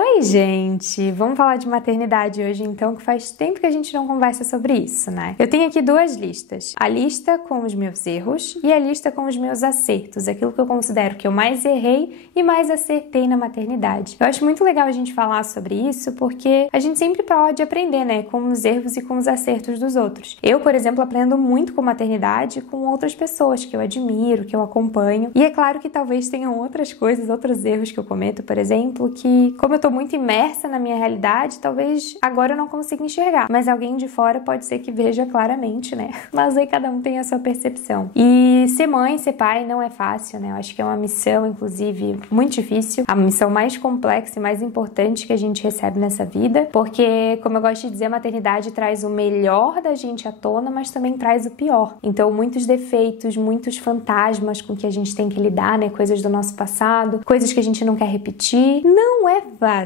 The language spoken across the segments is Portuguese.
Oi, gente! Vamos falar de maternidade hoje, então, que faz tempo que a gente não conversa sobre isso, né? Eu tenho aqui duas listas. A lista com os meus erros e a lista com os meus acertos. Aquilo que eu considero que eu mais errei e mais acertei na maternidade. Eu acho muito legal a gente falar sobre isso, porque a gente sempre pode aprender, né? Com os erros e com os acertos dos outros. Eu, por exemplo, aprendo muito com maternidade com outras pessoas que eu admiro, que eu acompanho. E é claro que talvez tenham outras coisas, outros erros que eu cometo, por exemplo, que, como eu tô muito imersa na minha realidade, talvez agora eu não consiga enxergar, mas alguém de fora pode ser que veja claramente, né? Mas aí cada um tem a sua percepção. E ser mãe, ser pai não é fácil, né? Eu acho que é uma missão, inclusive, muito difícil, a missão mais complexa e mais importante que a gente recebe nessa vida, porque, como eu gosto de dizer, a maternidade traz o melhor da gente à tona, mas também traz o pior. Então, muitos defeitos, muitos fantasmas com que a gente tem que lidar, né? Coisas do nosso passado, coisas que a gente não quer repetir. Não é fácil,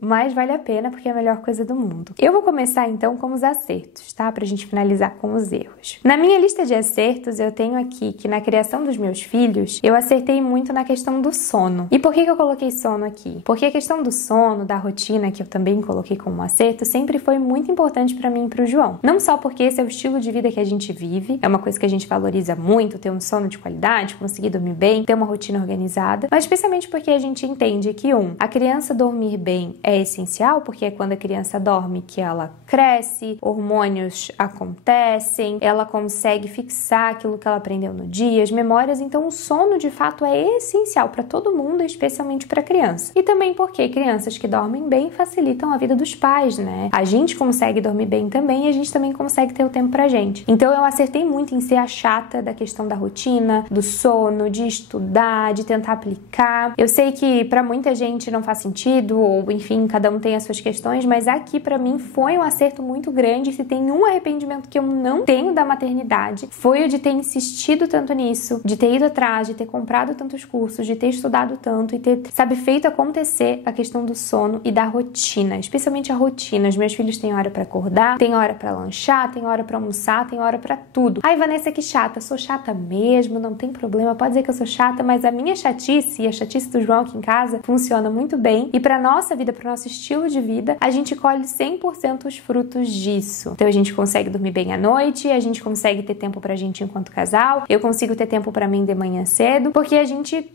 mas vale a pena porque é a melhor coisa do mundo. Eu vou começar então com os acertos, tá? Pra gente finalizar com os erros. Na minha lista de acertos, eu tenho aqui que na criação dos meus filhos, eu acertei muito na questão do sono. E por que eu coloquei sono aqui? Porque a questão do sono, da rotina, que eu também coloquei como acerto, sempre foi muito importante pra mim e pro João. Não só porque esse é o estilo de vida que a gente vive, é uma coisa que a gente valoriza muito, ter um sono de qualidade, conseguir dormir bem, ter uma rotina organizada, mas especialmente porque a gente entende que, a criança dormir bem é essencial, porque é quando a criança dorme que ela cresce, hormônios acontecem, ela consegue fixar aquilo que ela aprendeu no dia, as memórias, então o sono de fato é essencial para todo mundo, especialmente para criança. E também porque crianças que dormem bem facilitam a vida dos pais, né? A gente consegue dormir bem também e a gente também consegue ter o tempo pra gente. Então eu acertei muito em ser a chata da questão da rotina, do sono, de estudar, de tentar aplicar. Eu sei que para muita gente não faz sentido, ou enfim, cada um tem as suas questões, mas aqui pra mim foi um acerto muito grande. Se tem um arrependimento que eu não tenho da maternidade, foi o de ter insistido tanto nisso, de ter ido atrás, de ter comprado tantos cursos, de ter estudado tanto e ter, feito acontecer a questão do sono e da rotina, especialmente a rotina. Os meus filhos têm hora pra acordar, tem hora pra lanchar, tem hora pra almoçar, tem hora pra tudo. Ai, Vanessa, que chata, sou chata mesmo, não tem problema, pode dizer que eu sou chata, mas a minha chatice e a chatice do João aqui em casa funciona muito bem e pra nossa vida, pro nosso estilo de vida, a gente colhe 100% os frutos disso. Então a gente consegue dormir bem à noite, a gente consegue ter tempo pra gente enquanto casal, eu consigo ter tempo pra mim de manhã cedo, porque a gente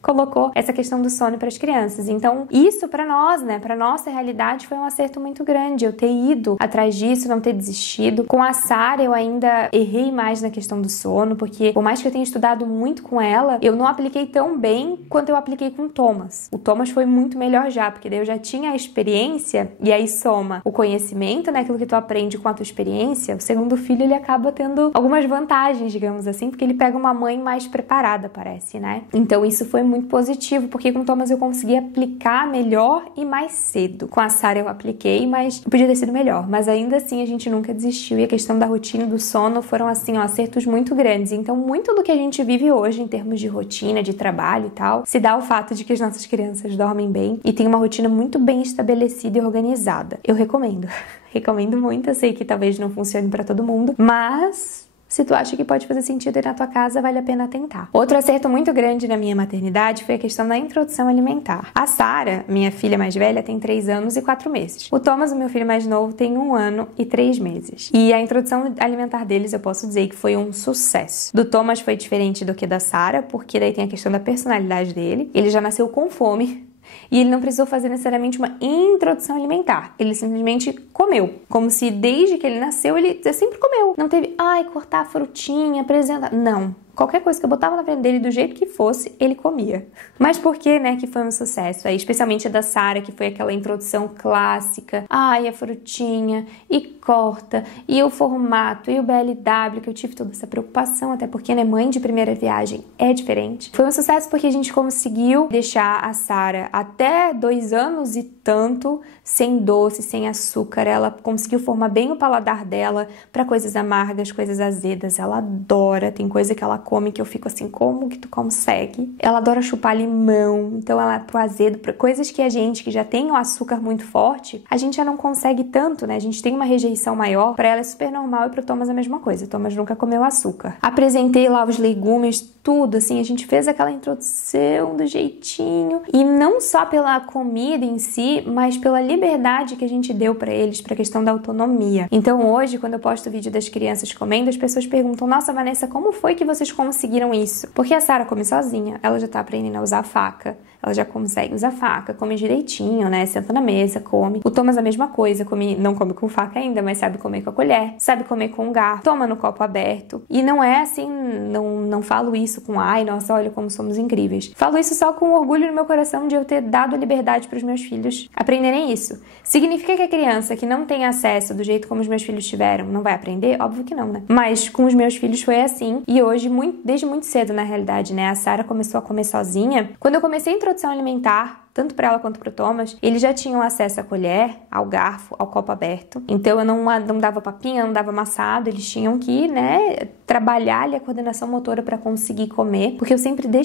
colocou essa questão do sono para as crianças. Então, isso para nós, né, para nossa realidade foi um acerto muito grande. Eu ter ido atrás disso, não ter desistido. Com a Sara, eu ainda errei mais na questão do sono, porque por mais que eu tenha estudado muito com ela, eu não apliquei tão bem quanto eu apliquei com o Thomas. O Thomas foi muito melhor já, porque daí eu já tinha a experiência e aí soma o conhecimento, né, aquilo que tu aprende com a tua experiência. O segundo filho, ele acaba tendo algumas vantagens, digamos assim, porque ele pega uma mãe mais preparada, parece, né? Então, isso foi muito positivo, porque com o Thomas eu consegui aplicar melhor e mais cedo. Com a Sara eu apliquei, mas podia ter sido melhor. Mas ainda assim a gente nunca desistiu e a questão da rotina e do sono foram assim, acertos muito grandes. Então muito do que a gente vive hoje em termos de rotina, de trabalho e tal, se dá ao fato de que as nossas crianças dormem bem e têm uma rotina muito bem estabelecida e organizada. Eu recomendo. Recomendo muito. Eu sei que talvez não funcione para todo mundo, mas se tu acha que pode fazer sentido ir na tua casa, vale a pena tentar. Outro acerto muito grande na minha maternidade foi a questão da introdução alimentar. A Sara, minha filha mais velha, tem 3 anos e 4 meses. O Thomas, o meu filho mais novo, tem 1 ano e 3 meses. E a introdução alimentar deles, eu posso dizer que foi um sucesso. Do Thomas foi diferente do que da Sara, porque daí tem a questão da personalidade dele. Ele já nasceu com fome. E ele não precisou fazer necessariamente uma introdução alimentar. Ele simplesmente comeu. Como se desde que ele nasceu, ele sempre comeu. Não teve, cortar a frutinha, apresentar. Não. Qualquer coisa que eu botava na frente dele, do jeito que fosse, ele comia. Mas por que, né, que foi um sucesso? Aí, especialmente a da Sara, que foi aquela introdução clássica. A frutinha, e corta, e o formato, e o BLW, que eu tive toda essa preocupação, até porque, né, mãe de primeira viagem é diferente. Foi um sucesso porque a gente conseguiu deixar a Sara até 2 anos e tanto, sem doce, sem açúcar. Ela conseguiu formar bem o paladar dela para coisas amargas, coisas azedas. Ela adora, tem coisa que ela come que eu fico assim, como que tu consegue? Ela adora chupar limão, então ela pro azedo, pra coisas que a gente que já tem o açúcar muito forte, a gente já não consegue tanto, né? A gente tem uma rejeição maior, pra ela é super normal e pro Thomas a mesma coisa. O Thomas nunca comeu açúcar. Apresentei lá os legumes, tudo, assim, a gente fez aquela introdução do jeitinho, e não só pela comida em si, mas pela liberdade que a gente deu pra eles, pra questão da autonomia. Então hoje, quando eu posto o vídeo das crianças comendo, as pessoas perguntam, nossa, Vanessa, como foi que vocês conseguiram isso? Porque a Sara come sozinha, ela já tá aprendendo a usar a faca, ela já consegue usar faca, come direitinho, né? Senta na mesa, come. O Thomas a mesma coisa, não come com faca ainda, mas sabe comer com a colher, sabe comer com um garfo, toma no copo aberto. E não é assim, não falo isso com ai, nossa, olha como somos incríveis. Falo isso só com orgulho no meu coração de eu ter dado a liberdade para os meus filhos aprenderem isso. Significa que a criança que não tem acesso do jeito como os meus filhos tiveram não vai aprender? Óbvio que não, né? Mas com os meus filhos foi assim. E hoje, desde muito cedo, na realidade, né? A Sara começou a comer sozinha. Quando eu comecei a introdução alimentar, tanto para ela quanto para o Thomas, eles já tinham acesso à colher, ao garfo, ao copo aberto. Então eu não dava papinha, não dava amassado, eles tinham que, né, trabalhar ali a coordenação motora para conseguir comer, porque eu sempre dei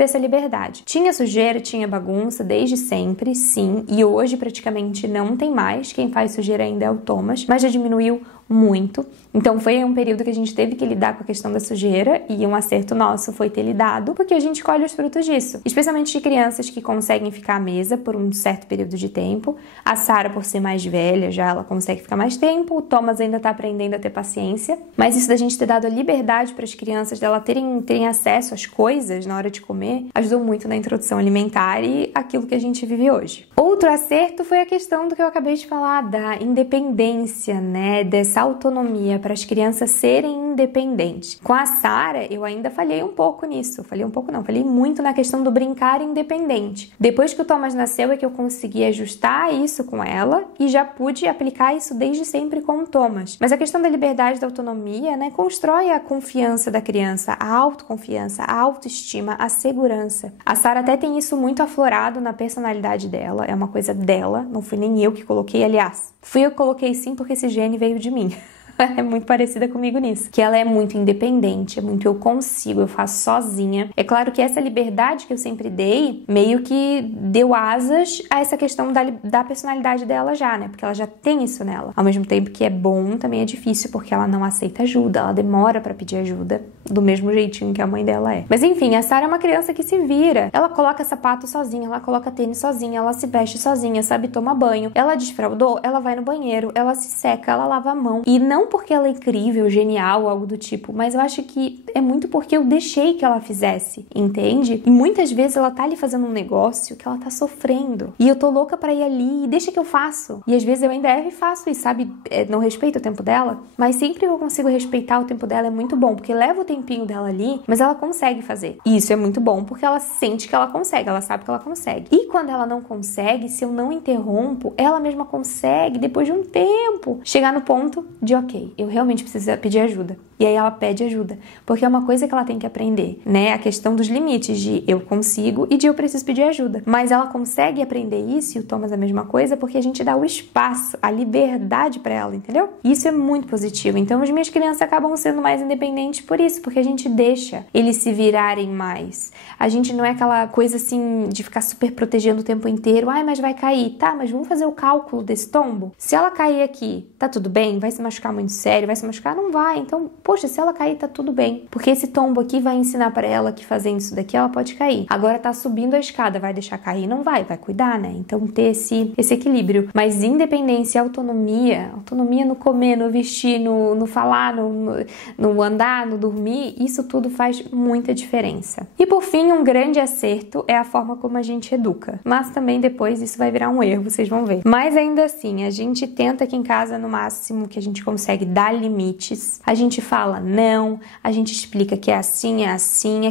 essa liberdade. Tinha sujeira, tinha bagunça, desde sempre, sim, e hoje praticamente não tem mais. Quem faz sujeira ainda é o Thomas, mas já diminuiu muito. Então foi um período que a gente teve que lidar com a questão da sujeira, e um acerto nosso foi ter lidado, porque a gente colhe os frutos disso. Especialmente de crianças que conseguem ficar à mesa por um certo período de tempo. A Sara, por ser mais velha, já ela consegue ficar mais tempo. O Thomas ainda tá aprendendo a ter paciência. Mas isso da gente ter dado a liberdade para as crianças, dela terem acesso às coisas na hora de comer, ajudou muito na introdução alimentar e aquilo que a gente vive hoje. Outro acerto foi a questão do que eu acabei de falar, da independência, né? Dessa autonomia para as crianças serem independentes. Com a Sara, eu ainda falhei um pouco nisso. Falhei muito na questão do brincar independente. Depois que o Thomas nasceu é que eu consegui ajustar isso com ela e já pude aplicar isso desde sempre com o Thomas. Mas a questão da liberdade, da autonomia, né, constrói a confiança da criança, a autoconfiança, a autoestima, a segurança. A Sara até tem isso muito aflorado na personalidade dela, é uma coisa dela, não fui nem eu que coloquei, aliás. Fui eu que coloquei sim, porque esse gene veio de mim. É muito parecida comigo nisso. Que ela é muito independente, é muito eu consigo, eu faço sozinha. É claro que essa liberdade que eu sempre dei, meio que deu asas a essa questão da personalidade dela já, né? Porque ela já tem isso nela. Ao mesmo tempo que é bom, também é difícil, porque ela não aceita ajuda, ela demora pra pedir ajuda, do mesmo jeitinho que a mãe dela é. Mas enfim, a Sara é uma criança que se vira. Ela coloca sapato sozinha, ela coloca tênis sozinha, ela se veste sozinha, sabe? Toma banho. Ela desfraldou, ela vai no banheiro, ela se seca, ela lava a mão. E não porque ela é incrível, genial, algo do tipo, mas eu acho que é muito porque eu deixei que ela fizesse, entende? E muitas vezes ela tá ali fazendo um negócio que ela tá sofrendo. E eu tô louca pra ir ali e deixa que eu faço. E às vezes eu ainda erro e faço, e sabe, não respeito o tempo dela, mas sempre que eu consigo respeitar o tempo dela é muito bom, porque leva o tempinho dela ali, mas ela consegue fazer. E isso é muito bom, porque ela sente que ela consegue, ela sabe que ela consegue. E quando ela não consegue, se eu não interrompo, ela mesma consegue, depois de um tempo, chegar no ponto de, ok, eu realmente preciso pedir ajuda. E aí ela pede ajuda, porque é uma coisa que ela tem que aprender, né? A questão dos limites de eu consigo e de eu preciso pedir ajuda. Mas ela consegue aprender isso, e o Thomas a mesma coisa, porque a gente dá o espaço, a liberdade pra ela, entendeu? Isso é muito positivo. Então as minhas crianças acabam sendo mais independentes por isso, porque a gente deixa eles se virarem mais. A gente não é aquela coisa assim de ficar super protegendo o tempo inteiro. Ai, mas vai cair. Tá, mas vamos fazer o cálculo desse tombo? Se ela cair aqui, tá tudo bem? Vai se machucar muito sério? Vai se machucar? Não vai. Então, poxa, se ela cair, tá tudo bem. Porque esse tombo aqui vai ensinar pra ela que fazendo isso daqui, ela pode cair. Agora tá subindo a escada, vai deixar cair? Não vai cuidar, né? Então ter esse equilíbrio. Mas independência, autonomia no comer, no vestir, no falar, no andar, no dormir, isso tudo faz muita diferença. E por fim, um grande acerto é a forma como a gente educa. Mas também depois isso vai virar um erro, vocês vão ver. Mas ainda assim, a gente tenta aqui em casa no máximo que a gente consegue dar limites. A gente fala não, a gente explica que é assim,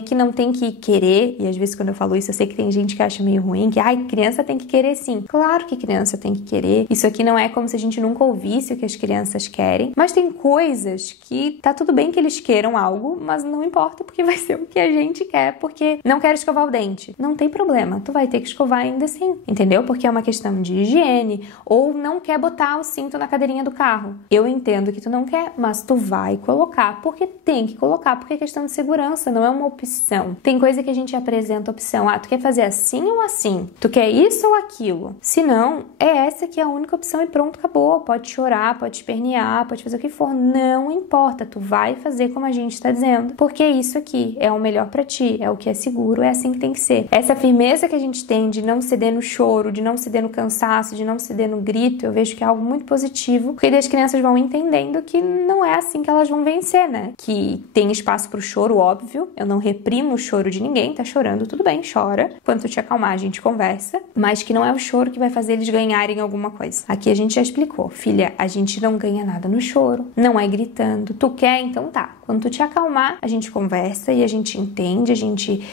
que não tem que querer. E às vezes quando eu falo isso, eu sei que tem gente que acha meio ruim, que criança tem que querer sim. Claro que criança tem que querer. Isso aqui não é como se a gente nunca ouvisse o que as crianças querem. Mas tem coisas que tá tudo bem que eles queiram algo, mas não importa porque vai ser o que a gente quer, porque não quero escovar o dente. Não tem problema, tu vai ter que escovar ainda assim, entendeu? Porque é uma questão de higiene, ou não quer botar o cinto na cadeirinha do carro. Eu entendo que tu não quer, mas tu vai colocar. colocar, porque tem que colocar, porque é questão de segurança, não é uma opção. Tem coisa que a gente apresenta opção, tu quer fazer assim ou assim? Tu quer isso ou aquilo? Se não, é essa que é a única opção e pronto, acabou. Pode chorar, pode espernear, pode fazer o que for, não importa, tu vai fazer como a gente tá dizendo, porque isso aqui é o melhor pra ti, é o que é seguro, é assim que tem que ser. Essa firmeza que a gente tem de não ceder no choro, de não ceder no cansaço, de não ceder no grito, eu vejo que é algo muito positivo, porque daí as crianças vão entendendo que não é assim que elas vão vencer, né? Que tem espaço pro choro, óbvio, eu não reprimo o choro de ninguém, tá chorando, tudo bem, chora. Quando tu te acalmar, a gente conversa, mas que não é o choro que vai fazer eles ganharem alguma coisa. Aqui a gente já explicou, filha, a gente não ganha nada no choro, não é gritando, tu quer, então tá. Quando tu te acalmar, a gente conversa e a gente entende, a gente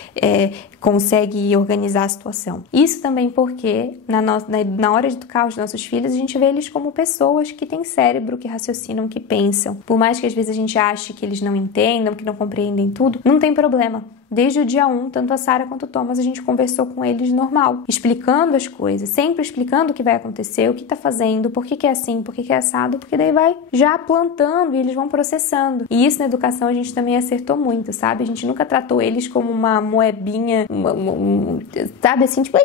consegue organizar a situação. Isso também porque na hora de educar os nossos filhos, a gente vê eles como pessoas que têm cérebro, que raciocinam, que pensam. Por mais que às vezes a gente ache que eles não entendam, que não compreendem tudo, não tem problema. Desde o dia 1, tanto a Sara quanto o Thomas, a gente conversou com eles normal, explicando as coisas, sempre explicando o que vai acontecer, o que tá fazendo, por que é assim, por que é assado, porque daí vai já plantando e eles vão processando. E isso na educação a gente também acertou muito, sabe? A gente nunca tratou eles como uma moebinha, sabe assim, tipo,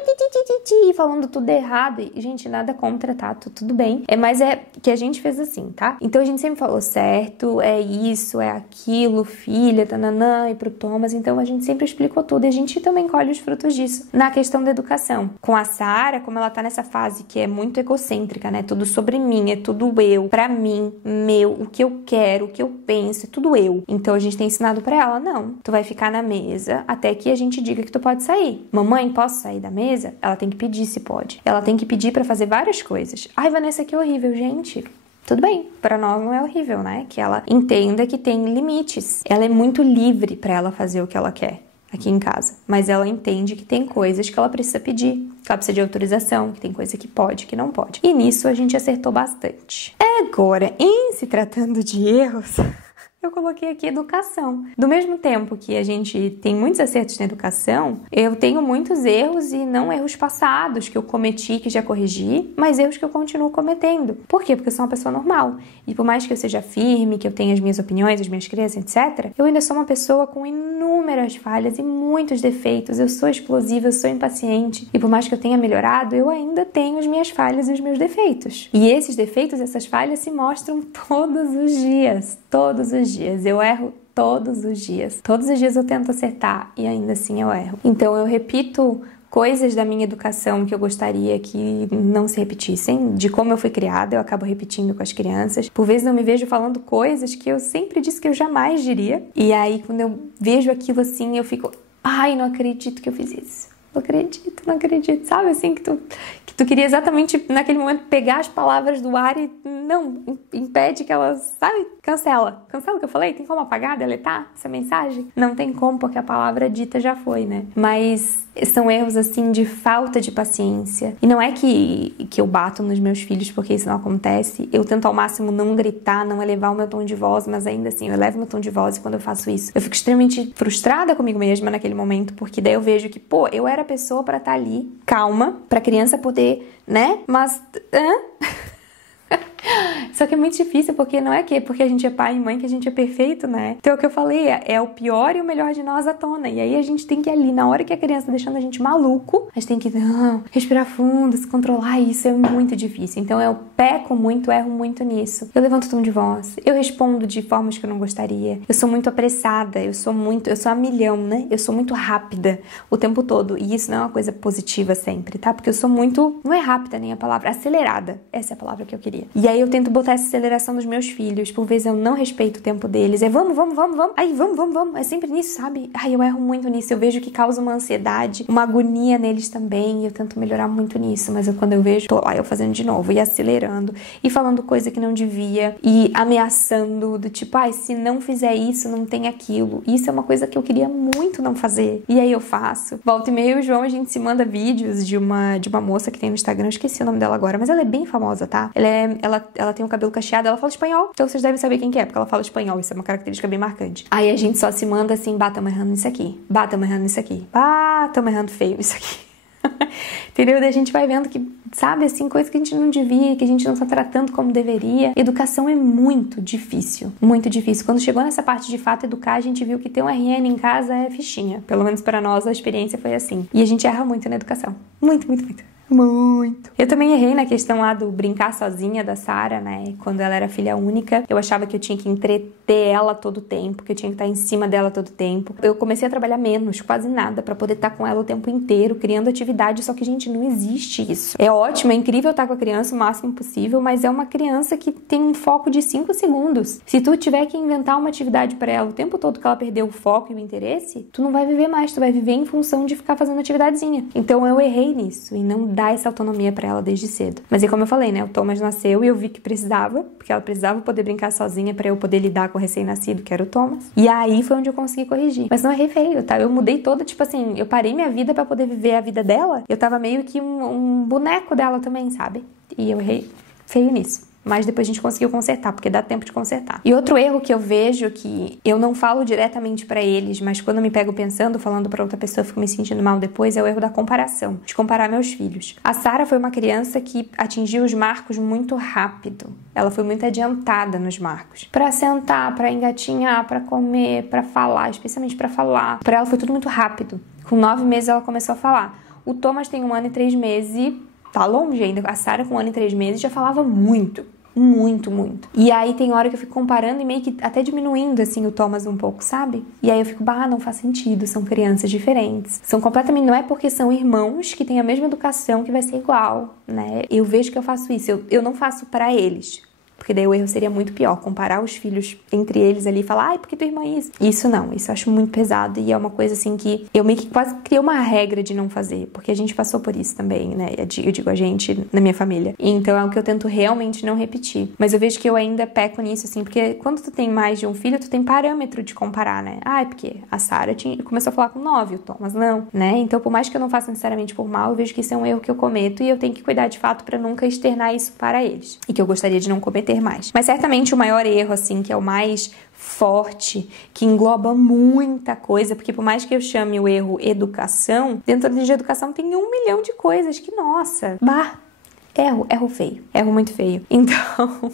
falando tudo errado. E, gente, nada contra, tá? Tudo bem. Mas é que a gente fez assim, tá? Então a gente sempre falou certo, é isso, é aquilo, filha, tananã, e pro Thomas. Então a gente sempre explicou tudo e a gente também colhe os frutos disso na questão da educação. Com a Sara, como ela tá nessa fase que é muito egocêntrica, né? Tudo sobre mim, é tudo eu, pra mim, meu, o que eu quero, o que eu penso, é tudo eu. Então a gente tem ensinado pra ela, não, tu vai ficar na mesa até que a gente diga que tu pode sair. Mamãe, posso sair da mesa? Ela tem que pedir se pode. Ela tem que pedir pra fazer várias coisas. Ai, Vanessa, que horrível, gente. Tudo bem, pra nós não é horrível, né? Que ela entenda que tem limites. Ela é muito livre pra ela fazer o que ela quer aqui em casa. Mas ela entende que tem coisas que ela precisa pedir, que ela precisa de autorização, que tem coisa que pode, que não pode. E nisso a gente acertou bastante. Agora, em se tratando de erros... eu coloquei aqui educação. Do mesmo tempo que a gente tem muitos acertos na educação, eu tenho muitos erros e não erros passados que eu cometi, que já corrigi, mas erros que eu continuo cometendo. Por quê? Porque eu sou uma pessoa normal. E por mais que eu seja firme, que eu tenha as minhas opiniões, as minhas crenças, etc., eu ainda sou uma pessoa com inúmeras falhas e muitos defeitos. Eu sou explosiva, eu sou impaciente. E por mais que eu tenha melhorado, eu ainda tenho as minhas falhas e os meus defeitos. E esses defeitos, essas falhas se mostram todos os dias. Todos os dias. Eu erro todos os dias. Todos os dias eu tento acertar e ainda assim eu erro. Então eu repito coisas da minha educação que eu gostaria que não se repetissem. De como eu fui criada, eu acabo repetindo com as crianças. Por vezes eu me vejo falando coisas que eu sempre disse que eu jamais diria. E aí quando eu vejo aquilo assim, eu fico... ai, não acredito que eu fiz isso. Não acredito. Sabe assim que tu queria exatamente naquele momento pegar as palavras do ar e não, impede que elas, sabe? Cancela o que eu falei? Tem como apagar, deletar essa mensagem? Não tem como, porque a palavra dita já foi, né? Mas são erros, assim, de falta de paciência. E não é que eu bato nos meus filhos porque isso não acontece. Eu tento ao máximo não gritar, não elevar o meu tom de voz, mas ainda assim, eu elevo meu tom de voz e quando eu faço isso, eu fico extremamente frustrada comigo mesma naquele momento, porque daí eu vejo que, pô, eu era a pessoa pra estar ali, calma, pra criança poder, né? Mas... Só que é muito difícil, porque não é porque a gente é pai e mãe que a gente é perfeito, né? Então é o que eu falei, é o pior e o melhor de nós à tona. E aí a gente tem que ir ali, na hora que a criança tá deixando a gente maluco, a gente tem que respirar fundo, se controlar, e isso é muito difícil. Então eu peco muito, erro muito nisso. Eu levanto o tom de voz, eu respondo de formas que eu não gostaria. Eu sou muito apressada, eu sou a milhão, né? Eu sou muito rápida o tempo todo. E isso não é uma coisa positiva sempre, tá? Porque eu sou muito, não é rápida nem a palavra, acelerada. Essa é a palavra que eu queria. E aí eu tento botar essa aceleração nos meus filhos. Por vezes eu não respeito o tempo deles. É vamos. Aí vamos. É sempre nisso, sabe? Ai, eu erro muito nisso. Eu vejo que causa uma ansiedade, uma agonia neles também. E eu tento melhorar muito nisso. Mas quando eu vejo, tô lá eu fazendo de novo. E acelerando. E falando coisa que não devia. E ameaçando. Do tipo, se não fizer isso, não tem aquilo. Isso é uma coisa que eu queria muito não fazer. E aí eu faço. Volta e meia, eu e o João, a gente se manda vídeos de uma moça que tem no Instagram. Eu esqueci o nome dela agora. Mas ela é bem famosa, tá? Ela tem um cabelo cacheado, ela fala espanhol. Então vocês devem saber quem que é, porque ela fala espanhol. Isso é uma característica bem marcante. Aí a gente só se manda assim, tamo errando nisso aqui. Tamo errando nisso aqui. Tamo errando feio nisso aqui. Entendeu? Daí a gente vai vendo que sabe, assim, coisa que a gente não devia, que a gente não tá tratando como deveria. Educação é muito difícil, muito difícil. Quando chegou nessa parte de fato educar, a gente viu que ter um RN em casa é fichinha. Pelo menos para nós a experiência foi assim. E a gente erra muito na educação. Muito, muito, muito. Muito. Eu também errei na questão lá do brincar sozinha da Sarah, né? Quando ela era filha única, eu achava que eu tinha que entreter ela todo o tempo, que eu tinha que estar em cima dela todo o tempo. Eu comecei a trabalhar menos, quase nada, pra poder estar com ela o tempo inteiro, criando atividade, só que, gente, não existe isso. É ótimo, é incrível estar com a criança o máximo possível, mas é uma criança que tem um foco de 5 segundos. Se tu tiver que inventar uma atividade pra ela o tempo todo que ela perdeu o foco e o interesse, tu não vai viver mais, tu vai viver em função de ficar fazendo atividadezinha. Então eu errei nisso e não dar essa autonomia pra ela desde cedo. Mas aí, como eu falei, né, o Thomas nasceu e eu vi que precisava, porque ela precisava poder brincar sozinha pra eu poder lidar com o recém-nascido, que era o Thomas. E aí foi onde eu consegui corrigir. Mas não errei feio, tá? Eu mudei toda, tipo assim, eu parei minha vida pra poder viver a vida dela. Eu tava meio que um boneco dela também, sabe? E eu errei feio nisso. Mas depois a gente conseguiu consertar, porque dá tempo de consertar. E outro erro que eu vejo, que eu não falo diretamente pra eles, mas quando eu me pego pensando, falando pra outra pessoa, eu fico me sentindo mal depois, é o erro da comparação, de comparar meus filhos. A Sarah foi uma criança que atingiu os marcos muito rápido. Ela foi muito adiantada nos marcos. Pra sentar, pra engatinhar, pra comer, pra falar, especialmente pra falar. Pra ela foi tudo muito rápido. Com 9 meses ela começou a falar. O Thomas tem 1 ano e 3 meses e tá longe ainda. A Sarah com 1 ano e 3 meses já falava muito. Muito, muito. E aí tem hora que eu fico comparando e meio que até diminuindo, assim, o Thomas um pouco, sabe? E aí eu fico, não faz sentido, são crianças diferentes. São completamente, não é porque são irmãos que têm a mesma educação que vai ser igual, né? Eu vejo que eu faço isso, eu não faço pra eles. Porque daí o erro seria muito pior, comparar os filhos entre eles ali e falar, ai, porque tua irmã é isso? Isso não, isso eu acho muito pesado e é uma coisa assim que eu meio que quase criei uma regra de não fazer, porque a gente passou por isso também, né? Eu digo a gente na minha família. Então é o que eu tento realmente não repetir. Mas eu vejo que eu ainda peco nisso, assim, porque quando tu tem mais de um filho, tu tem parâmetro de comparar, né? Ah, é porque a Sarah começou a falar com 9, o Thomas não, né? Então por mais que eu não faça necessariamente por mal, eu vejo que isso é um erro que eu cometo e eu tenho que cuidar de fato pra nunca externar isso para eles. E que eu gostaria de não cometer mais. Mas certamente o maior erro, assim, que é o mais forte, que engloba muita coisa, porque por mais que eu chame o erro educação, dentro de educação tem 1 milhão de coisas que, nossa, erro feio, erro muito feio. Então,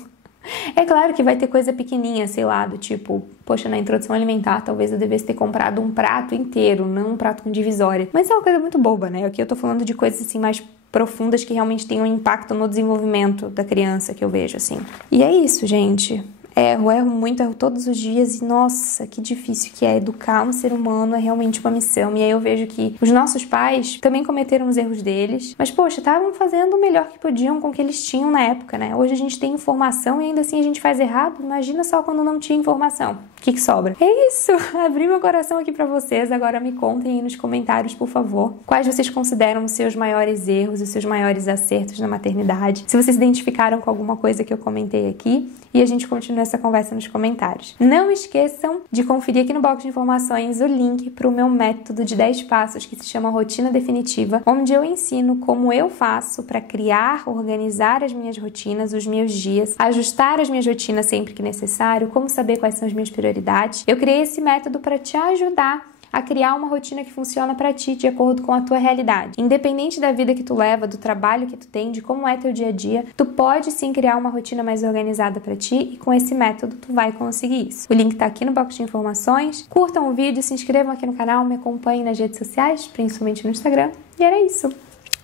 é claro que vai ter coisa pequenininha, sei lá, do tipo, poxa, na introdução alimentar talvez eu devesse ter comprado um prato inteiro, não um prato com divisória. Mas é uma coisa muito boba, né? Aqui eu tô falando de coisas assim mais profundas que realmente têm um impacto no desenvolvimento da criança que eu vejo, assim. E é isso, gente. Erro muito, erro todos os dias e, nossa, que difícil que é educar um ser humano, é realmente uma missão. E aí eu vejo que os nossos pais também cometeram os erros deles, mas, poxa, estavam fazendo o melhor que podiam com o que eles tinham na época, né? Hoje a gente tem informação e ainda assim a gente faz errado. Imagina só quando não tinha informação. O que sobra? É isso! Abri meu coração aqui pra vocês. Agora me contem aí nos comentários, por favor, quais vocês consideram os seus maiores erros, os seus maiores acertos na maternidade. Se vocês se identificaram com alguma coisa que eu comentei aqui. E a gente continua essa conversa nos comentários. Não esqueçam de conferir aqui no box de informações o link para o meu método de 10 passos que se chama Rotina Definitiva, onde eu ensino como eu faço para criar, organizar as minhas rotinas, os meus dias, ajustar as minhas rotinas sempre que necessário, como saber quais são as minhas prioridades. Eu criei esse método para te ajudar a criar uma rotina que funciona pra ti de acordo com a tua realidade. Independente da vida que tu leva, do trabalho que tu tem, de como é teu dia a dia, tu pode sim criar uma rotina mais organizada pra ti e com esse método tu vai conseguir isso. O link tá aqui no box de informações. Curtam o vídeo, se inscrevam aqui no canal, me acompanhem nas redes sociais, principalmente no Instagram. E era isso.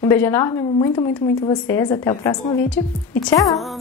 Um beijo enorme, muito, muito, muito vocês. Até o próximo vídeo e tchau!